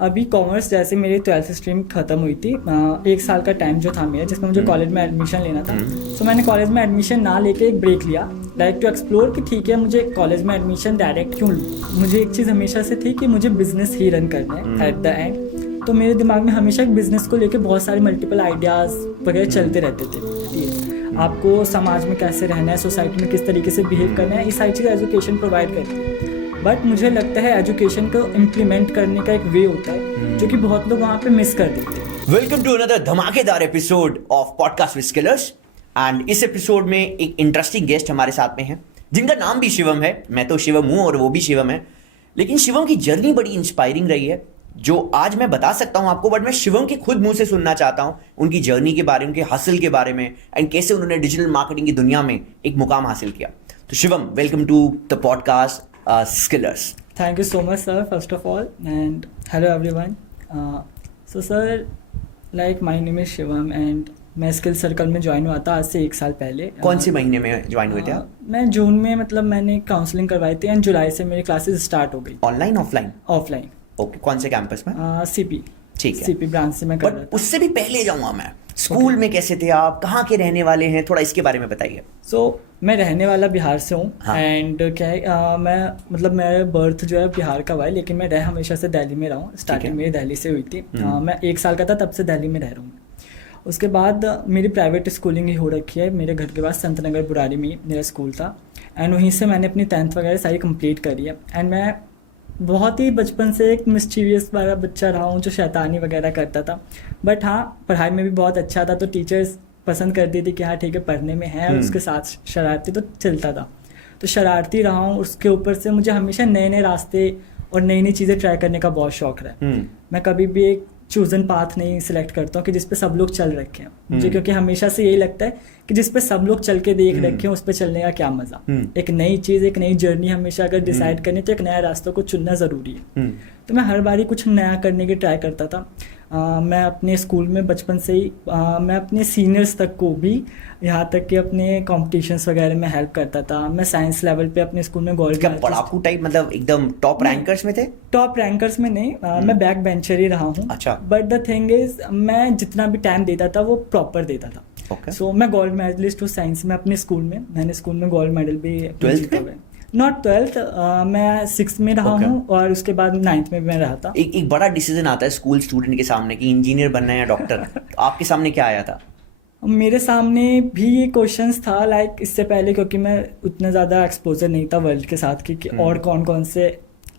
अभी कॉमर्स जैसे मेरी 12th स्ट्रीम खत्म हुई थी, 1 साल का टाइम जो था मेरा जिसमें मुझे कॉलेज में एडमिशन लेना था, तो मैंने कॉलेज में एडमिशन ना लेके एक ब्रेक लिया, लाइक टू एक्सप्लोर कि ठीक है मुझे कॉलेज में एडमिशन डायरेक्ट क्यों लूँ। मुझे एक चीज़ हमेशा से थी कि मुझे बिजनेस ही रन करना है एट द एंड। तो मेरे दिमाग में हमेशा एक बिजनेस को लेके बहुत सारे मल्टीपल आइडियाज़ वगैरह चलते रहते थे। आपको समाज में कैसे रहना है, सोसाइटी में किस तरीके से बिहेव करना है, ये सारी चीज़ें एजुकेशन प्रोवाइड करती है। बट मुझे लगता है एजुकेशन को इम्प्लीमेंट करने का एक वे होता है जो कि बहुत लोग वहाँ पे मिस कर देते हैं। वेलकम टू अनदर धमाकेदार episode of podcast with Skillers. And इस एपिसोड में एक इंटरेस्टिंग गेस्ट हमारे साथ में है जिनका नाम भी शिवम है। मैं तो शिवम हूँ और वो भी शिवम है, लेकिन शिवम की जर्नी बड़ी इंस्पायरिंग रही है जो आज मैं बता सकता हूँ आपको, बट मैं शिवम के खुद मुंह से सुनना चाहता हूँ उनकी जर्नी के बारे में, उनके हसल के बारे में एंड कैसे उन्होंने डिजिटल मार्केटिंग की दुनिया में एक मुकाम हासिल किया। तो Shivam, welcome to the podcast Skillers. Thank you so much, sir, first of all, and hello everyone. So sir, like my name is Shivam and मैं स्किल सर्कल में ज्वाइन हुआ था आज से 1 साल पहले। कौन से महीने में ज्वाइन हुए थे आप? मैं जून में, मतलब मैंने काउंसलिंग करवाई थी एंड जुलाई से मेरी क्लासेस स्टार्ट हो गई। Online offline? ऑफलाइन। ओके, कौन से कैंपस में? सीपी। ठीक है, सीपी ब्रांच से मैं कर रहा था। उससे भी पहले जाऊंगा मैं, स्कूल में कैसे थे आप, कहाँ के रहने वाले हैं, थोड़ा इसके बारे में बताइए। मैं रहने वाला बिहार से हूँ। हाँ। एंड क्या है, मैं मतलब मेरा बर्थ जो है बिहार का हुआ है, लेकिन मैं रह हमेशा से दिल्ली में रहा हूँ। स्टार्टिंग मेरी दिल्ली से हुई थी। मैं 1 साल का था तब से दिल्ली में रह रहा हूँ। उसके बाद मेरी प्राइवेट स्कूलिंग ही हो रखी है। मेरे घर के पास संत नगर बुराड़ी में मेरा स्कूल था एंड वहीं से मैंने अपनी 10th वगैरह सारी कंप्लीट करी है। एंड मैं बहुत ही बचपन से एक मिस्चीवियस वाला बच्चा रहा हूँ जो शैतानी वगैरह करता था। बट हाँ, पढ़ाई में भी बहुत अच्छा था, तो टीचर्स पसंद करती थी कि हाँ ठीक है पढ़ने में है, और उसके साथ शरारती तो चलता था। तो शरारती रहा हूँ, उसके ऊपर से मुझे हमेशा नए नए रास्ते और नई नई चीज़ें ट्राई करने का बहुत शौक रहा है। मैं कभी भी एक चूजन पाथ नहीं सिलेक्ट करता हूँ कि जिस पे सब लोग चल रखे हैं मुझे, क्योंकि हमेशा से यही लगता है कि जिस पे सब लोग चल के देख रखे हैं उस पे चलने का क्या मजा। एक नई चीज़, एक नई जर्नी हमेशा अगर डिसाइड करनी तो एक नया रास्ता को चुनना ज़रूरी है। तो मैं हर बारी कुछ नया करने की ट्राई करता था। मैं अपने स्कूल में बचपन से ही मैं अपने सीनियर्स तक को भी, यहाँ तक कि अपने कॉम्पिटिशन्स वगैरह में हेल्प करता था। मैं साइंस लेवल पे अपने स्कूल में गोल्ड। क्या पढ़ाकू टाइप, मतलब एकदम टॉप रैंकर्स में थे? टॉप रैंकर्स में नहीं, मैं बैक बेंचर ही रहा हूँ। अच्छा। बट द थिंग इज, मैं जितना भी टाइम देता था वो प्रॉपर देता था। सो मैं गोल्ड मेडलिस्ट हूँ साइंस में अपने स्कूल में। मैंने स्कूल में गोल्ड मेडल भी जीता हुआ है। नॉट 12th, मैं 6th में रहा हूँ और उसके बाद 9th में मैं रहा था। एक बड़ा डिसीजन आता है स्कूल स्टूडेंट के सामने कि इंजीनियर बनना है या डॉक्टर। आपके सामने क्या आया था? मेरे सामने भी ये क्वेश्चंस था, लाइक इससे पहले, क्योंकि मैं उतना ज़्यादा एक्सपोजर नहीं था वर्ल्ड के साथ कि और कौन कौन से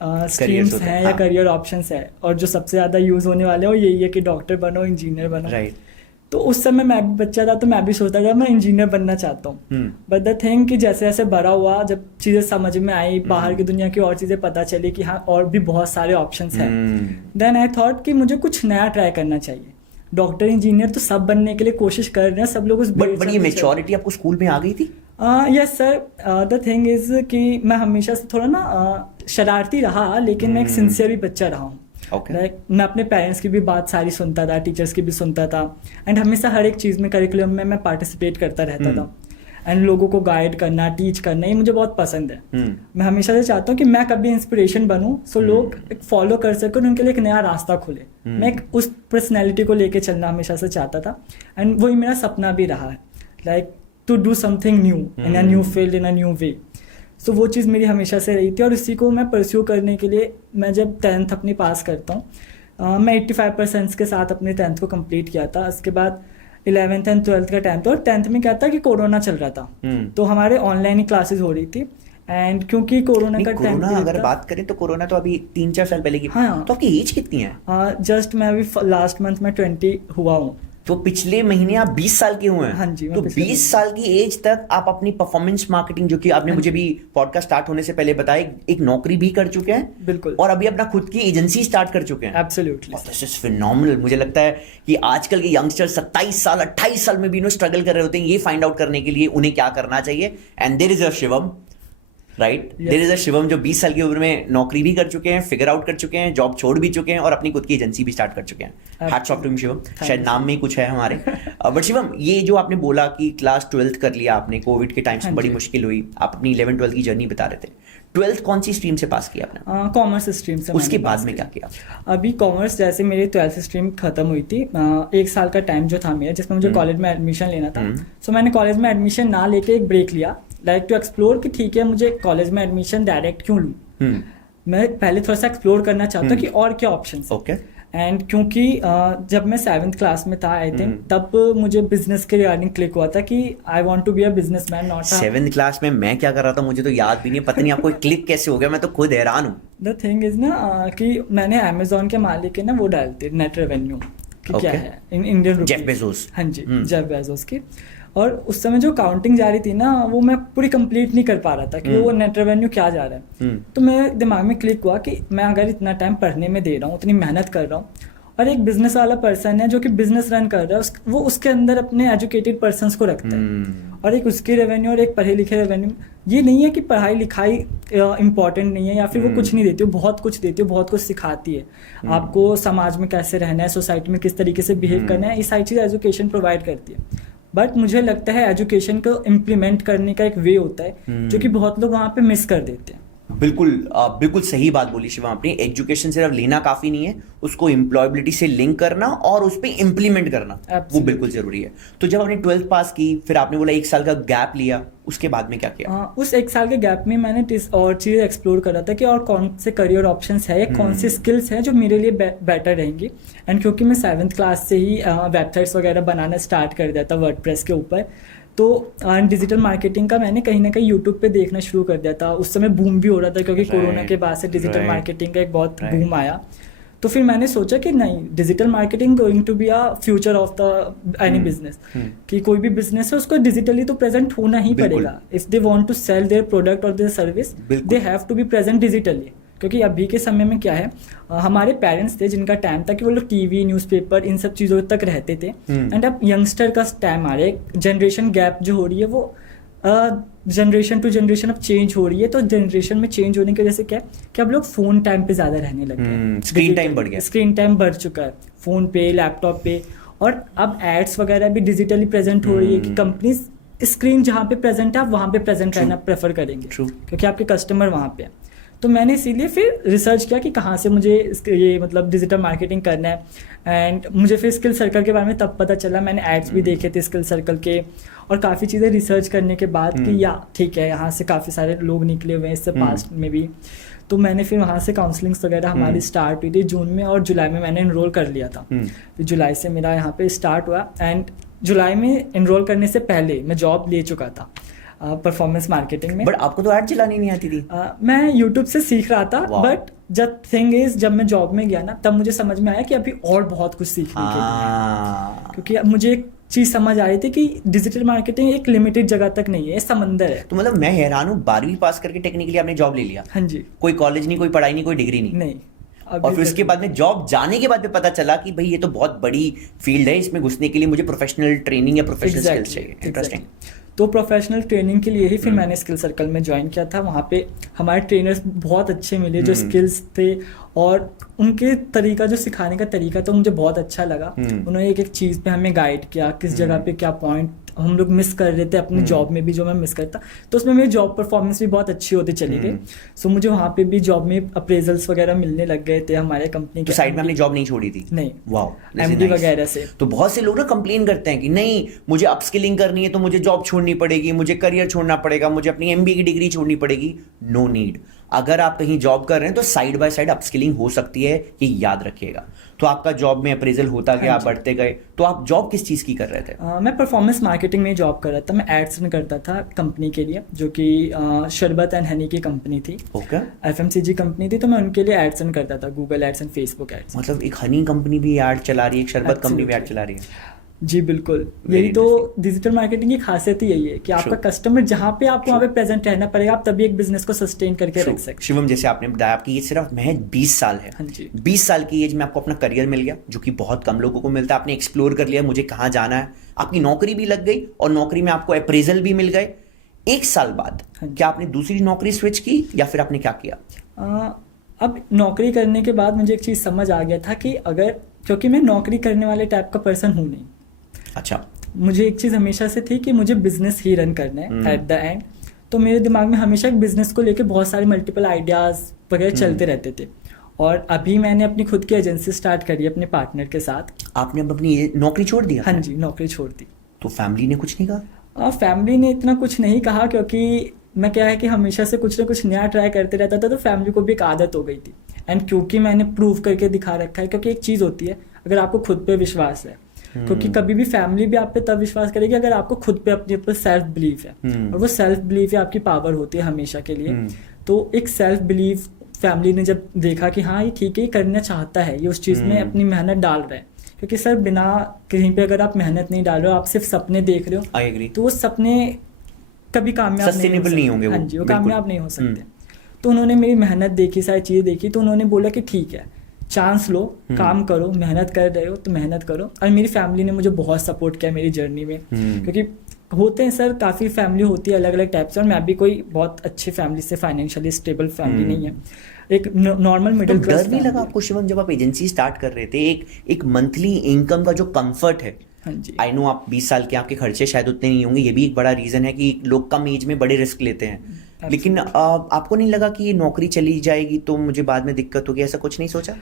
स्ट्रीम्स हैं या करियर ऑप्शंस है, और जो सबसे ज़्यादा यूज़ होने वाले हैं वो यही है कि डॉक्टर बनो, इंजीनियर बनो। राइट। तो उस समय मैं भी बच्चा था तो मैं भी सोचता था मैं इंजीनियर बनना चाहता हूँ। बट द थिंग कि जैसे जैसे बड़ा हुआ, जब चीज़ें समझ में आई, बाहर की दुनिया की और चीज़ें पता चली कि हाँ और भी बहुत सारे ऑप्शंस हैं, देन आई थॉट कि मुझे कुछ नया ट्राई करना चाहिए। डॉक्टर इंजीनियर तो सब बनने के लिए कोशिश कर रहे हैं, सब लोग उस बड़ी मेच्योरिटी आपको स्कूल में आ गई थी? Yes sir. The thing is कि मैं हमेशा से थोड़ा ना शरारती रहा, लेकिन मैं एक सिंसियर भी बच्चा रहा हूँ। लाइक मैं अपने पेरेंट्स की भी बात सारी सुनता था, टीचर्स की भी सुनता था, एंड हमेशा हर एक चीज़ में, करिकुलम में मैं पार्टिसिपेट करता रहता था। एंड लोगों को गाइड करना, टीच करना, ये मुझे बहुत पसंद है। मैं हमेशा से चाहता हूँ कि मैं कभी इंस्पिरेशन बनूँ, सो लोग एक फॉलो कर सकें, उनके लिए एक नया रास्ता खुले। मैं एक उस पर्सनैलिटी को लेके चलना हमेशा से चाहता था, एंड वही मेरा सपना भी रहा है, like to do something new in a new field, in a new way. So वो चीज़ मेरी हमेशा से रही थी, और इसी को मैं परस्यू करने के लिए, मैं जब 10th अपनी पास करता हूँ, मैं 85% के साथ अपने 10th को कंप्लीट किया था। उसके बाद 11th एंड 12th का टाइम था, और 10th में क्या था कि कोरोना चल रहा था, तो हमारे ऑनलाइन ही क्लासेस हो रही थी। एंड क्योंकि कोरोना का टाइम, अगर बात करें तो कोरोना तो अभी 3-4 साल पहले की। हाँ। तो आपकी एज कितनी है? जस्ट मैं अभी लास्ट मंथ में 20 हुआ हूँ। तो पिछले महीने आप 20 साल के हुए हैं। हाँ जी। तो 20 साल की एज तक आप अपनी परफॉर्मेंस मार्केटिंग, जो कि आपने मुझे भी पॉडकास्ट स्टार्ट होने से पहले बताया, एक नौकरी भी कर चुके हैं। बिल्कुल। और अभी अपना खुद की एजेंसी स्टार्ट कर चुके हैं। एब्सोल्युटली। This is phenomenal. मुझे लगता है कि आजकल के यंगस्टर 27 साल 28 साल में भी स्ट्रगल कर रहे होते हैं ये फाइंड आउट करने के लिए उन्हें क्या करना चाहिए। And there is a Shivam right, there is a Shivam जो 20 साल की उम्र में नौकरी भी कर चुके हैं, फिगर आउट कर चुके हैं, जॉब छोड़ भी चुके हैं और अपनी खुद की एजेंसी भी स्टार्ट कर चुके हैं। हैट्स ऑफ टू शिवम, शायद नाम में ही कुछ है हमारे। बट शिवम, ये जो आपने बोला कि क्लास 12th कर लिया आपने, कोविड के टाइम से बड़ी मुश्किल हुई, आप अपनी 11th-12th की जर्नी बता रहे थे। 12th कौन सी स्ट्रीम से पास किया आपने? कॉमर्स स्ट्रीम से। उसके बाद में क्या किया? अभी कॉमर्स जैसे मेरी 12th स्ट्रीम खत्म हुई थी, एक साल का टाइम जो था मेरा जिसमें मुझे कॉलेज में एडमिशन लेना था, सो मैंने कॉलेज में एडमिशन ना लेके एक ब्रेक लिया, लाइक टू एक्सप्लोर कि ठीक है मुझे कॉलेज में एडमिशन डायरेक्ट क्यों लूँ, मैं पहले थोड़ा सा एक्सप्लोर करना चाहता कि और क्या ऑप्शन है। ओके। एंड क्योंकि जब मैं 7th क्लास में था आई थिंक, तब मुझे बिजनेस के रिगार्डिंग क्लिक हुआ था कि I want to be a businessman, not 7th class में मैं क्या कर रहा था मुझे तो याद भी नहीं है, पता नहीं आपको क्लिक कैसे हो गया, मैं तो खुद हैरान हूँ। द थिंग इज ना कि मैंने अमेजोन के मालिक के ना वो डालते नेट रेवेन्यू कि क्या है in Indian rupees, Jeff Bezos. हाँ जी, जेफ बेजोस की। और उस समय जो काउंटिंग जा रही थी ना वो मैं पूरी कंप्लीट नहीं कर पा रहा था कि वो नेट रेवेन्यू क्या जा रहा है। तो मेरे दिमाग में क्लिक हुआ कि मैं अगर इतना टाइम पढ़ने में दे रहा हूँ, उतनी मेहनत कर रहा हूँ, और एक बिजनेस वाला पर्सन है जो कि बिजनेस रन कर रहा है, वो उसके अंदर अपने एजुकेटेड पर्सन्स को रखता है, और एक उसकी रेवेन्यू और एक पढ़े लिखे रेवेन्यू। ये नहीं है कि पढ़ाई लिखाई इंपॉर्टेंट नहीं है या फिर वो कुछ नहीं देती, वो बहुत कुछ देती है, बहुत कुछ सिखाती है आपको, समाज में कैसे रहना है, सोसाइटी में किस तरीके से बिहेव करना है, ये सारी चीज़ एजुकेशन प्रोवाइड करती है। बट मुझे लगता है एजुकेशन को इम्प्लीमेंट करने का एक वे होता है जो कि बहुत लोग वहाँ पे मिस कर देते हैं। बिल्कुल सही बात बोली शिवम आपने। एजुकेशन सिर्फ लेना काफी नहीं है, उसको एम्प्लॉयबिलिटी से लिंक करना और उस पर इम्प्लीमेंट करना वो बिल्कुल जरूरी है। तो जब आपने 12th पास की, फिर आपने बोला 1 साल का गैप लिया, उसके बाद में क्या किया? उस 1 साल के गैप में मैंने और चीज़ एक्सप्लोर करा था कि और कौन से करियर ऑप्शंस है, कौन सी स्किल्स हैं जो मेरे लिए बेटर रहेंगी। एंड क्योंकि मैं 7th क्लास से ही वेबसाइट्स वगैरह बनाना स्टार्ट कर दिया था वर्डप्रेस के ऊपर, तो डिजिटल मार्केटिंग का मैंने कहीं ना कहीं यूट्यूब पे देखना शुरू कर दिया था। उस समय बूम भी हो रहा था क्योंकि कोरोना के बाद से डिजिटल मार्केटिंग का एक बहुत बूम आया। तो फिर मैंने सोचा कि नहीं, digital marketing going to be a future of the any business, कि कोई भी बिजनेस है उसको डिजिटली तो प्रेजेंट होना ही पड़ेगा। If they want to sell their product और their service, they have to be present digitally. क्योंकि अभी के समय में क्या है, हमारे पेरेंट्स थे जिनका टाइम था कि वो लोग टीवी, न्यूज़पेपर, इन सब चीज़ों तक रहते थे। एंड अब यंगस्टर का टाइम आ रहा है, जनरेशन गैप जो हो रही है वो जनरेशन टू जनरेशन अब चेंज हो रही है। तो जनरेशन में चेंज होने की वजह से क्या है कि अब लोग फोन टाइम पे ज़्यादा रहने लग गए, स्क्रीन टाइम बढ़ गया, स्क्रीन टाइम बढ़ चुका है फोन पे, लैपटॉप पे। और अब एड्स वगैरह भी डिजिटली प्रेजेंट हो रही है कि कंपनीज स्क्रीन जहाँ पे प्रेजेंट है आप वहाँ पे प्रेजेंट रहना प्रेफर करेंगे क्योंकि आपके कस्टमर वहाँ पे है। तो मैंने इसीलिए फिर रिसर्च किया कि कहाँ से मुझे ये मतलब डिजिटल मार्केटिंग करना है। एंड मुझे फिर स्किल सर्कल के बारे में तब पता चला, मैंने एड्स भी देखे थे स्किल सर्कल के, और काफ़ी चीज़ें रिसर्च करने के बाद कि या ठीक है यहाँ से काफ़ी सारे लोग निकले हुए हैं इससे पास्ट में भी। तो मैंने फिर वहाँ से काउंसलिंग्स वगैरह हमारी स्टार्ट हुई थी जून में, और जुलाई में मैंने इनरोल कर लिया था। तो जुलाई से मेरा यहाँ पे स्टार्ट हुआ। एंड जुलाई में इनरोल करने से पहले मैं जॉब ले चुका था परफॉर्मेंस मार्केटिंग में। बट आपको तो ऐड चलानी नहीं आती थी? मैं यूट्यूब से सीख रहा था, बट जब थिंग इज जब मैं जॉब में गया ना तब मुझे समझ में आया कि अभी और बहुत कुछ सीखने के लिए, क्योंकि अब मुझे एक चीज समझ आ रही थी कि डिजिटल मार्केटिंग एक लिमिटेड जगह तक नहीं है, समंदर है। तो मतलब मैं हैरान हूँ, 12वीं पास करके टेक्निकली आपने जॉब ले लिया? हाँ जी। कोई कॉलेज नहीं, कोई पढ़ाई नहीं, कोई डिग्री नहीं? और फिर उसके बाद में जॉब जाने के बाद में पता चला कि भाई ये तो बहुत बड़ी फील्ड है, इसमें घुसने के लिए मुझे प्रोफेशनल ट्रेनिंग या प्रोफेशनल स्किल्स चाहिए। इंटरेस्टिंग। तो प्रोफेशनल ट्रेनिंग के लिए ही फिर मैंने स्किल सर्कल में ज्वाइन किया था। वहाँ पे हमारे ट्रेनर्स बहुत अच्छे मिले जो स्किल्स थे, और उनके तरीका, जो सिखाने का तरीका तो मुझे बहुत अच्छा लगा। उन्होंने एक एक चीज़ पे हमें गाइड किया, किस जगह पे क्या पॉइंट हम लोग मिस कर रहे थे अपनी जॉब में भी, जो मैं मिस करता, तो उसमें मेरी जॉब परफॉर्मेंस भी बहुत अच्छी होती चली गई। सो मुझे वहाँ पे भी जॉब में अप्रेजल्स वगैरह मिलने लग गए थे हमारे कंपनी के। तो साइड में आपने जॉब नहीं छोड़ी थी? नहीं। वाओ, एमडी वगैरह से। तो बहुत से लोग ना कंप्लेन करते हैं कि नहीं मुझे अपस्किलिंग करनी है तो मुझे जॉब छोड़नी पड़ेगी, मुझे करियर छोड़ना पड़ेगा, मुझे अपनी एमबीए की डिग्री छोड़नी पड़ेगी। No need. अगर आप कहीं जॉब कर रहे हैं तो साइड बाय साइड अपस्किलिंग हो सकती है, ये याद रखिएगा। तो आपका जॉब में अप्रेजल होता गया, आप बढ़ते गए। तो आप जॉब किस चीज़ की कर रहे थे? मैं परफॉर्मेंस मार्केटिंग में जॉब कर रहा था। मैं एड्स में करता था कंपनी के लिए, जो कि शरबत एंड हनी की कंपनी थी। ओके। FMCG कंपनी थी, तो मैं उनके लिए एड्स रन करता था, Google ads and Facebook ads. मतलब एक हनी कंपनी भी ऐड चला रही है, एक शरबत कंपनी भी ऐड चला रही है। जी बिल्कुल, यही तो डिजिटल मार्केटिंग की खासियत ही यही है कि आपका कस्टमर जहाँ पे आपको वहाँ पे प्रेजेंट रहना पड़ेगा, आप तभी एक बिजनेस को सस्टेन करके रख सकते। शिवम, जैसे आपने बताया आपकी ये सिर्फ महज 20 साल है। हाँ जी। 20 साल की एज में आपको अपना करियर मिल गया, जो कि बहुत कम लोगों को मिलता है। आपने एक्सप्लोर कर लिया मुझे कहाँ जाना है, आपकी नौकरी भी लग गई और नौकरी में आपको अप्रेजल भी मिल गए। 1 साल बाद हाँ जी। क्या आपने दूसरी नौकरी स्विच की या फिर आपने क्या किया? अब नौकरी करने के बाद मुझे एक चीज़ समझ आ गया था कि अगर, क्योंकि मैं नौकरी करने वाले टाइप का पर्सन हूँ नहीं, अच्छा। मुझे एक चीज़ हमेशा से थी कि मुझे बिजनेस ही रन करना है एट द एंड। तो मेरे दिमाग में हमेशा एक बिजनेस को लेके बहुत सारे मल्टीपल आइडियाज़ वगैरह चलते रहते थे। और अभी मैंने अपनी खुद की एजेंसी स्टार्ट करी अपने पार्टनर के साथ। आपने अब अपनी नौकरी छोड़ दिया? हाँ जी, नौकरी छोड़ दी। तो फैमिली ने कुछ नहीं कहा? फैमिली ने इतना कुछ नहीं कहा, क्योंकि मैं क्या है कि हमेशा से कुछ ना कुछ नया ट्राई करते रहता था, तो फैमिली को भी एक आदत हो गई थी। एंड क्योंकि मैंने प्रूव करके दिखा रखा है, क्योंकि एक चीज़ होती है अगर आपको खुद पे विश्वास है, क्योंकि कभी भी फैमिली भी आप पे तब विश्वास करेगी अगर आपको खुद पे अपने ऊपर सेल्फ बिलीफ है, और वो सेल्फ बिलीफ ही आपकी पावर होती है हमेशा के लिए। तो एक सेल्फ बिलीफ फैमिली ने जब देखा कि हाँ ये ठीक है, ये करना चाहता है, ये उस चीज़ में अपनी मेहनत डाल रहा है, क्योंकि सर बिना कहीं पे अगर आप मेहनत नहीं डाल रहे हो, आप सिर्फ सपने देख रहे हो, आई एग्री, तो वो सपने कभी कामयाब सस्टेनेबल नहीं होंगे। हाँ जी, वो कामयाब नहीं हो सकते। तो उन्होंने मेरी मेहनत देखी, सारी चीज़ें देखी, तो उन्होंने बोला कि ठीक है, चांस लो, काम करो, मेहनत कर रहे हो तो मेहनत करो। और मेरी फैमिली ने मुझे बहुत सपोर्ट किया मेरी जर्नी में, क्योंकि होते हैं सर काफ़ी फैमिली होती है अलग अलग टाइप से, और मैं भी कोई बहुत अच्छी फैमिली से, फाइनेंशियली स्टेबल फैमिली नहीं है, एक नॉर्मल मिडिल क्लास। डर नहीं लगा आपको शिवम जब आप एजेंसी स्टार्ट कर रहे थे, एक मंथली इनकम का जो कंफर्ट है? हाँ जी। आई नो आप 20 साल के, आपके खर्चे शायद उतने नहीं होंगे, ये भी एक बड़ा रीजन है कि लोग कम एज में बड़े रिस्क लेते हैं, लेकिन आपको नहीं लगा कि ये नौकरी चली जाएगी तो मुझे बाद में दिक्कत होगी, ऐसा कुछ नहीं सोचा?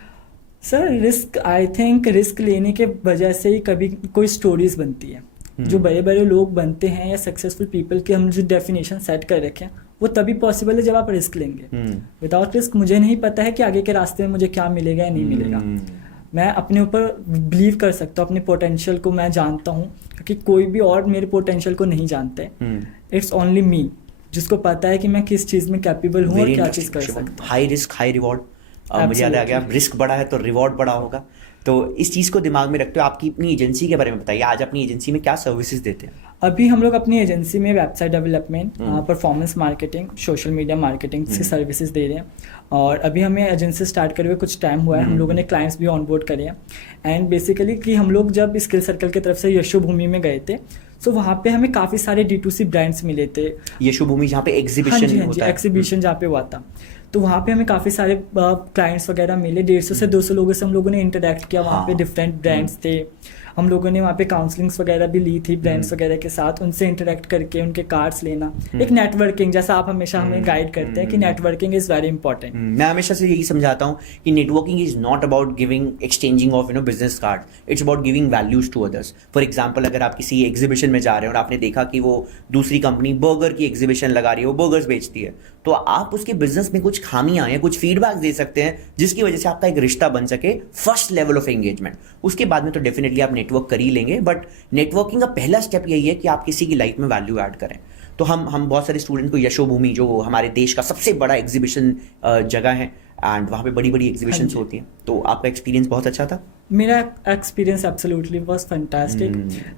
Sir risk, I think risk लेने के वजह से ही कभी कोई स्टोरीज बनती है। जो बड़े बड़े लोग बनते हैं या सक्सेसफुल पीपल के हम जो डेफिनेशन सेट कर रखे हैं, वो तभी पॉसिबल है जब आप रिस्क लेंगे। विदाउट रिस्क मुझे नहीं पता है कि आगे के रास्ते में मुझे क्या मिलेगा या नहीं मिलेगा। मैं अपने ऊपर बिलीव कर सकता हूँ, अपने पोटेंशियल को मैं जानता हूँ, क्योंकि कोई भी और मेरे पोटेंशियल को नहीं जानता है। इट्स ओनली मी जिसको पता है कि मैं किस चीज़ में कैपेबल हूँ और क्या चीज़ कर सकता हूँ। हाई रिस्क हाई रिवॉर्ड, मुझे याद आ गया, रिस्क बड़ा है तो रिवॉर्ड बड़ा होगा। तो इस चीज़ को दिमाग में रखते हो आपकी अपनी एजेंसी के बारे में बताइए, आज अपनी एजेंसी में क्या सर्विसेज देते हैं? अभी हम लोग अपनी एजेंसी में website development, performance marketing, social media marketing की सर्विसेज दे रहे हैं। और अभी हमें एजेंसी स्टार्ट करे हुए कुछ टाइम हुआ है, हम लोगों ने क्लाइंट्स भी ऑनबोर्ड करे हैं। एंड बेसिकली कि हम लोग जब स्किल सर्कल की तरफ से यशोभूमि में गए थे, तो वहाँ पे हमें काफ़ी सारे D2C ब्रांड्स मिले थे। यशोभूमि जहाँ पे एग्जीबिशन होता है, एग्जीबिशन जहाँ पे हुआ था, तो वहाँ पे हमें काफ़ी सारे क्लाइंट्स वगैरह मिले। 150 से 200 लोगों से हम लोगों ने इंटरेक्ट किया। वहाँ पे डिफरेंट ब्रांड्स थे, हम लोगों ने वहाँ पे काउंसलिंग्स वगैरह भी ली थी ब्रांड्स वगैरह के साथ, उनसे इंटरेक्ट करके उनके कार्ड्स लेना, एक नेटवर्किंग, जैसा आप हमेशा हमें गाइड करते हैं कि नेटवर्किंग इज़ वेरी इंपॉर्टेंट। मैं हमेशा से यही समझाता हूँ कि networking is not about giving exchanging of business card, it's about giving values to others. For example, अगर आप किसी एग्जीबिशन में जा रहे हैं और आपने देखा कि वो दूसरी कंपनी बर्गर की एग्जीबिशन लगा रही है, वो बर्गर्स बेचती है, तो आप उसके बिजनेस में कुछ खामियां या कुछ फीडबैक दे सकते हैं जिसकी वजह से आपका एक रिश्ता बन सके, फर्स्ट लेवल ऑफ एंगेजमेंट। उसके बाद में तो डेफिनेटली आप नेटवर्क कर ही लेंगे, बट नेटवर्किंग का पहला स्टेप यही है कि आप किसी की लाइफ में वैल्यू ऐड करें। तो हम बहुत सारे स्टूडेंट को यशोभूमि, जो हमारे देश का सबसे बड़ा एग्जीबिशन जगह है, एंड वहाँ पे बड़ी बड़ी एग्जीबिशंस होती हैं, तो आपका एक्सपीरियंस बहुत अच्छा था? मेरा experience absolutely was fantastic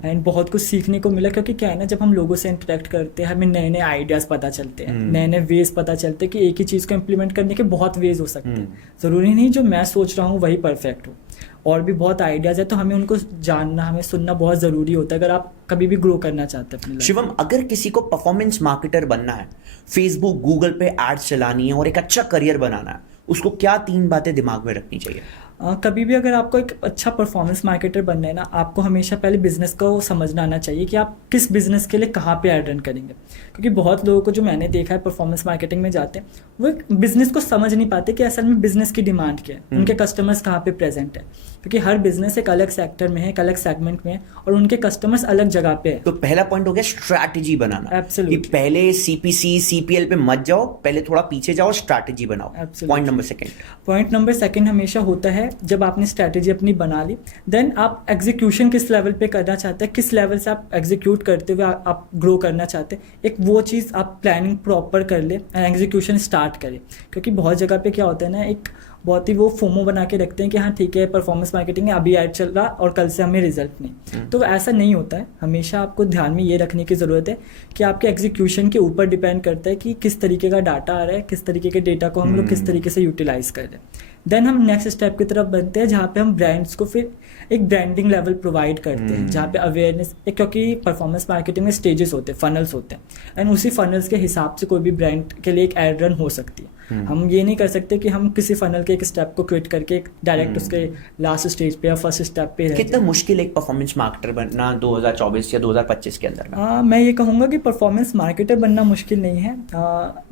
and बहुत कुछ सीखने को मिला, क्योंकि क्या है ना, जब हम लोगों से इंटरेक्ट करते हैं हमें नए नए आइडियाज़ पता चलते हैं, नए नए वेज पता चलते हैं कि एक ही चीज़ को इम्प्लीमेंट करने के बहुत वेज हो सकते हैं। ज़रूरी नहीं जो मैं सोच रहा हूँ वही परफेक्ट हो, और भी बहुत आइडियाज़ है, तो हमें उनको जानना, हमें सुनना बहुत ज़रूरी होता है अगर आप कभी भी ग्रो करना चाहते हैं अपनी लाइफ। शिवम, अगर किसी को परफॉर्मेंस मार्केटर बनना है, फेसबुक गूगल पे एड्स चलानी है और एक अच्छा करियर बनाना है, उसको क्या 3 बातें दिमाग में रखनी चाहिए? कभी भी अगर आपको एक अच्छा परफॉर्मेंस मार्केटर बनना है ना, आपको हमेशा पहले बिजनेस को समझना आना चाहिए कि आप किस बिजनेस के लिए कहाँ पे ऐड रन करेंगे। क्योंकि बहुत लोगों को जो मैंने देखा है परफॉर्मेंस मार्केटिंग में जाते हैं, वो बिजनेस को समझ नहीं पाते कि असल में बिजनेस की डिमांड क्या है, उनके कस्टमर्स कहाँ पे प्रेजेंट है, क्योंकि हर बिजनेस एक अलग सेक्टर में है, एक अलग सेगमेंट में है, और उनके कस्टमर्स अलग जगह पे है। तो पहला पॉइंट हो गया स्ट्रैटेजी बनाना। Absolutely. कि पहले CPC CPL पे मत जाओ, पहले थोड़ा पीछे जाओ, स्ट्रैटेजी बनाओ। पॉइंट नंबर सेकंड हमेशा होता है, जब आपने स्ट्रैटेजी अपनी बना ली, देन आप एग्जीक्यूशन किस लेवल पे करना चाहते हैं, किस लेवल से आप एग्जीक्यूट करते हुए आप ग्रो करना चाहते हैं, एक वो चीज़ आप प्लानिंग प्रॉपर कर ले एंड एग्जीक्यूशन स्टार्ट करें। क्योंकि बहुत जगह पे क्या होता है ना, एक बहुत ही वो फोमो बना के रखते हैं कि हाँ ठीक है परफॉर्मेंस मार्केटिंग है, अभी ऐड चल रहा और कल से हमें रिजल्ट नहीं। तो ऐसा नहीं होता है। हमेशा आपको ध्यान में ये रखने की ज़रूरत है कि आपके एग्जीक्यूशन के ऊपर डिपेंड करता है कि किस तरीके का डाटा आ रहा है, किस तरीके के डेटा को हम लोग किस तरीके से यूटिलाइज कर रहे हैं। देन हम नेक्स्ट स्टेप की तरफ बनते हैं जहाँ पे हम ब्रांड्स को फिर एक ब्रांडिंग लेवल प्रोवाइड करते हैं, जहाँ पे अवेयरनेस, क्योंकि परफॉर्मेंस मार्केटिंग में स्टेजेस होते हैं, फनल्स होते हैं, एंड उसी फनल्स के हिसाब से कोई भी ब्रांड के लिए एक एड रन हो सकती है। हम ये नहीं कर सकते कि हम किसी फनल के एक स्टेप को क्विट करके डायरेक्ट उसके लास्ट स्टेज पे या फर्स्ट स्टेप पे कितना मुश्किल एक परफॉर्मेंस मार्केटर बनना 2024 या 2025 के अंदर में? मैं ये कहूँगा कि परफॉर्मेंस मार्केटर बनना मुश्किल नहीं है।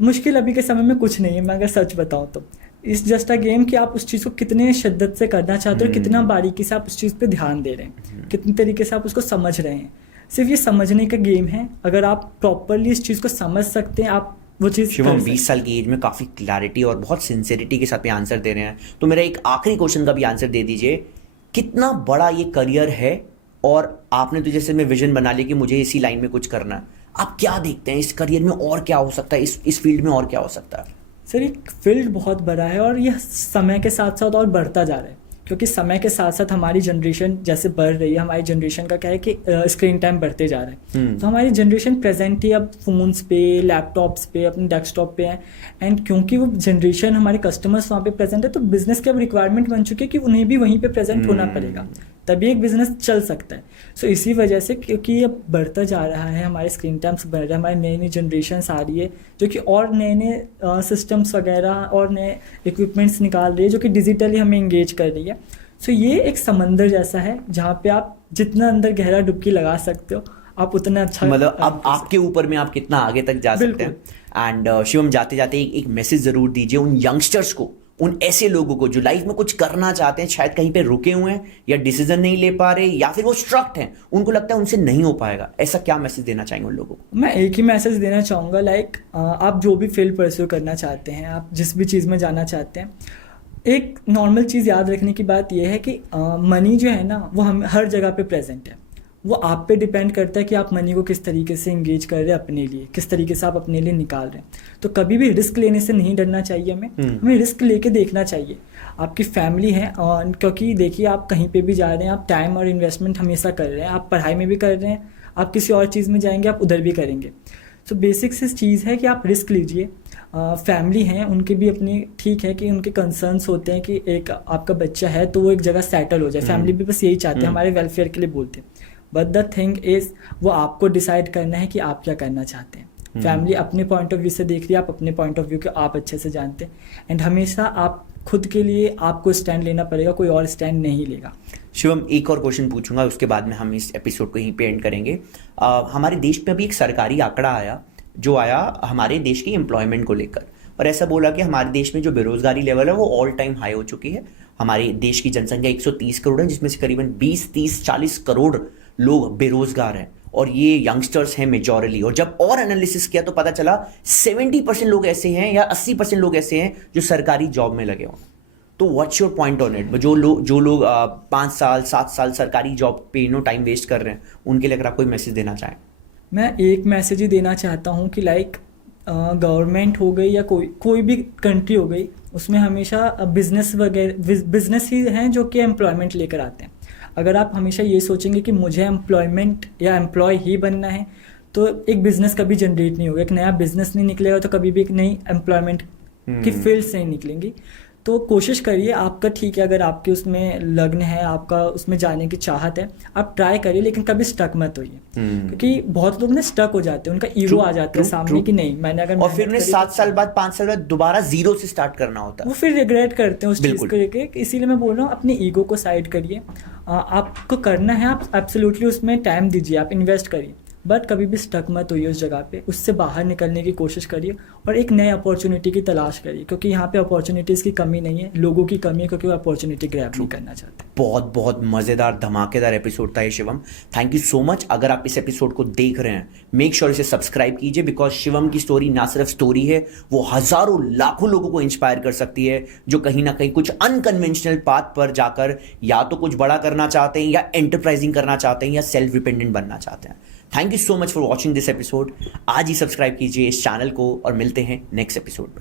मुश्किल अभी के समय में कुछ नहीं है, मैं अगर सच बताऊँ तो। इट्स जस्ट अ गेम कि आप उस चीज़ को कितने शिद्दत से करना चाहते हो, कितना बारीकी से आप उस चीज़ पे ध्यान दे रहे हैं, कितने तरीके से आप उसको समझ रहे हैं। सिर्फ ये समझने का गेम है। अगर आप प्रॉपरली इस चीज़ को समझ सकते हैं, आप वो चीज़ शिवम 20 साल की एज में काफ़ी क्लैरिटी और बहुत सिंसेरिटी के साथ में आंसर दे रहे हैं। तो मेरा एक आखिरी क्वेश्चन का भी आंसर दे दीजिए, कितना बड़ा ये करियर है और आपने तो जैसे मैं विजन बना लिया कि मुझे इसी लाइन में कुछ करना है, आप क्या देखते हैं इस करियर में और क्या हो सकता है, इस फील्ड में और क्या हो सकता है? सर, एक फील्ड बहुत बड़ा है और यह समय के साथ साथ और बढ़ता जा रहा है, क्योंकि समय के साथ साथ हमारी जनरेशन जैसे बढ़ रही है। हमारी जनरेशन का क्या है कि स्क्रीन टाइम बढ़ते जा रहा है, तो हमारी जनरेशन प्रेजेंट ही अब फोन्स पे, लैपटॉप्स पे, अपने डेस्कटॉप पे है। एंड क्योंकि वो जनरेशन हमारे कस्टमर्स वहाँ पे प्रेजेंट है, तो बिजनेस की अब रिक्वायरमेंट बन चुकी है कि उन्हें भी वहीं पे प्रेजेंट होना पड़ेगा, तभी एक बिजनेस चल सकता है। सो इसी वजह से, क्योंकि अब बढ़ता जा रहा है, हमारे स्क्रीन टाइम्स बढ़ रहे हैं, हमारी नई नई जनरेशन आ रही है जो कि और नए नए सिस्टम्स वगैरह और नए इक्विपमेंट्स निकाल रही है जो कि डिजिटली हमें इंगेज कर रही है। सो ये एक समंदर जैसा है जहाँ पे आप जितना अंदर गहरा डुबकी लगा सकते हो, आप उतना अच्छा, मतलब अब आपके ऊपर में आप कितना आगे तक जा सकते हैं। एंड शिवम, जाते जाते एक मैसेज जरूर दीजिए उन यंगस्टर्स को, उन ऐसे लोगों को जो लाइफ में कुछ करना चाहते हैं, शायद कहीं पे रुके हुए हैं या डिसीजन नहीं ले पा रहे या फिर वो स्ट्रक्ट हैं, उनको लगता है उनसे नहीं हो पाएगा, ऐसा क्या मैसेज देना चाहेंगे उन लोगों को? मैं एक ही मैसेज देना चाहूँगा, लाइक आप जो भी फील्ड परस्यू करना चाहते हैं, आप जिस भी चीज़ में जाना चाहते हैं, एक नॉर्मल चीज़ याद रखने की बात यह है कि मनी जो है ना, वो हम हर जगह पे प्रेजेंट है। वो आप पे डिपेंड करता है कि आप मनी को किस तरीके से इंगेज कर रहे हैं अपने लिए, किस तरीके से आप अपने लिए निकाल रहे हैं। तो कभी भी रिस्क लेने से नहीं डरना चाहिए हमें रिस्क लेके देखना चाहिए। आपकी फैमिली है, क्योंकि देखिए आप कहीं पे भी जा रहे हैं, आप टाइम और इन्वेस्टमेंट हमेशा कर रहे हैं, आप पढ़ाई में भी कर रहे हैं, आप किसी और चीज़ में जाएंगे, आप उधर भी करेंगे। सो बेसिक सी चीज़ है कि आप रिस्क लीजिए। फैमिली हैं, उनके भी अपनी, ठीक है कि उनके कंसर्न्स होते हैं कि एक आपका बच्चा है तो वो एक जगह सेटल हो जाए, फैमिली भी बस यही चाहते हैं, हमारे वेलफेयर के लिए बोलते हैं। बट द थिंग इज, वो आपको डिसाइड करना है कि आप क्या करना चाहते हैं। फैमिली अपने पॉइंट ऑफ व्यू से देख रही है, आप अपने पॉइंट ऑफ व्यू को आप अच्छे से जानते हैं। एंड हमेशा आप खुद के लिए आपको स्टैंड लेना पड़ेगा, कोई और स्टैंड नहीं लेगा। शिवम, एक और क्वेश्चन पूछूंगा, उसके बाद में हम इस एपिसोड को यहीं पे एंड करेंगे। हमारे देश में अभी एक सरकारी आंकड़ा आया जो आया हमारे देश की एम्प्लॉयमेंट को लेकर, और ऐसा बोला कि हमारे देश में जो बेरोजगारी लेवल है वो ऑल टाइम हाई हो चुकी है। हमारे देश की जनसंख्या 130 करोड़ है, जिसमें से करीबन 20-30-40 करोड़ लोग बेरोजगार हैं, और ये यंगस्टर्स हैं मेजॉरिटी। और जब और एनालिसिस किया तो पता चला 70% लोग ऐसे हैं या 80% लोग ऐसे हैं जो सरकारी जॉब में लगे हों। तो what's your point on it? जो लोग 5 साल 7 साल सरकारी जॉब पे टाइम वेस्ट कर रहे हैं, उनके लिए अगर आप कोई मैसेज देना चाहें? मैं एक मैसेज ही देना चाहता हूँ कि लाइक गवर्नमेंट हो गई या कोई भी कंट्री हो गई, उसमें हमेशा बिजनेस ही हैं जो कि एम्प्लॉयमेंट लेकर आते हैं। अगर आप हमेशा ये सोचेंगे कि मुझे एम्प्लॉयमेंट या एम्प्लॉय ही बनना है, तो एक बिजनेस कभी जनरेट नहीं होगा, एक नया बिजनेस नहीं निकलेगा, तो कभी भी एक नई एम्प्लॉयमेंट की फील्ड से नहीं निकलेंगी। तो कोशिश करिए, आपका ठीक है, अगर आपके उसमें लग्न है, आपका उसमें जाने की चाहत है, आप ट्राई करिए, लेकिन कभी स्टक मत होइए। क्योंकि बहुत लोग ना स्टक हो जाते हैं, उनका ईगो आ जाता है सामने कि नहीं, मैंने अगर, और फिर उन्हें 7 साल बाद 5 साल बाद दोबारा जीरो से स्टार्ट करना होता है, वो फिर रिग्रेट करते हैं उस चीज़ को लेके। इसीलिए मैं बोल रहा हूँ, अपनी ईगो को साइड करिए। आपको करना है, आप एब्सोल्युटली उसमें टाइम दीजिए, आप इन्वेस्ट करिए, बट कभी भी स्टक मत होइए उस जगह पे। उससे बाहर निकलने की कोशिश करिए और एक नए अपॉर्चुनिटी की तलाश करिए, क्योंकि यहाँ पे अपॉर्चुनिटीज़ की कमी नहीं है, लोगों की कमी है, क्योंकि वो अपॉर्चुनिटी ग्रैब नहीं करना चाहते। बहुत बहुत मज़ेदार धमाकेदार एपिसोड था ये Shivam, thank you so much. अगर आप इस एपिसोड को देख रहे हैं, मेक श्योर इसे सब्सक्राइब कीजिए, बिकॉज शिवम की स्टोरी ना सिर्फ स्टोरी है, वो हज़ारों लाखों लोगों को इंस्पायर कर सकती है, जो कहीं ना कहीं कुछ अनकन्वेंशनल पाथ पर जाकर या तो कुछ बड़ा करना चाहते हैं, या एंटरप्राइजिंग करना चाहते हैं, या सेल्फ डिपेंडेंट बनना चाहते हैं। Thank you so much for watching this episode. आज ही सब्सक्राइब कीजिए इस चैनल को और मिलते हैं नेक्स्ट एपिसोड में।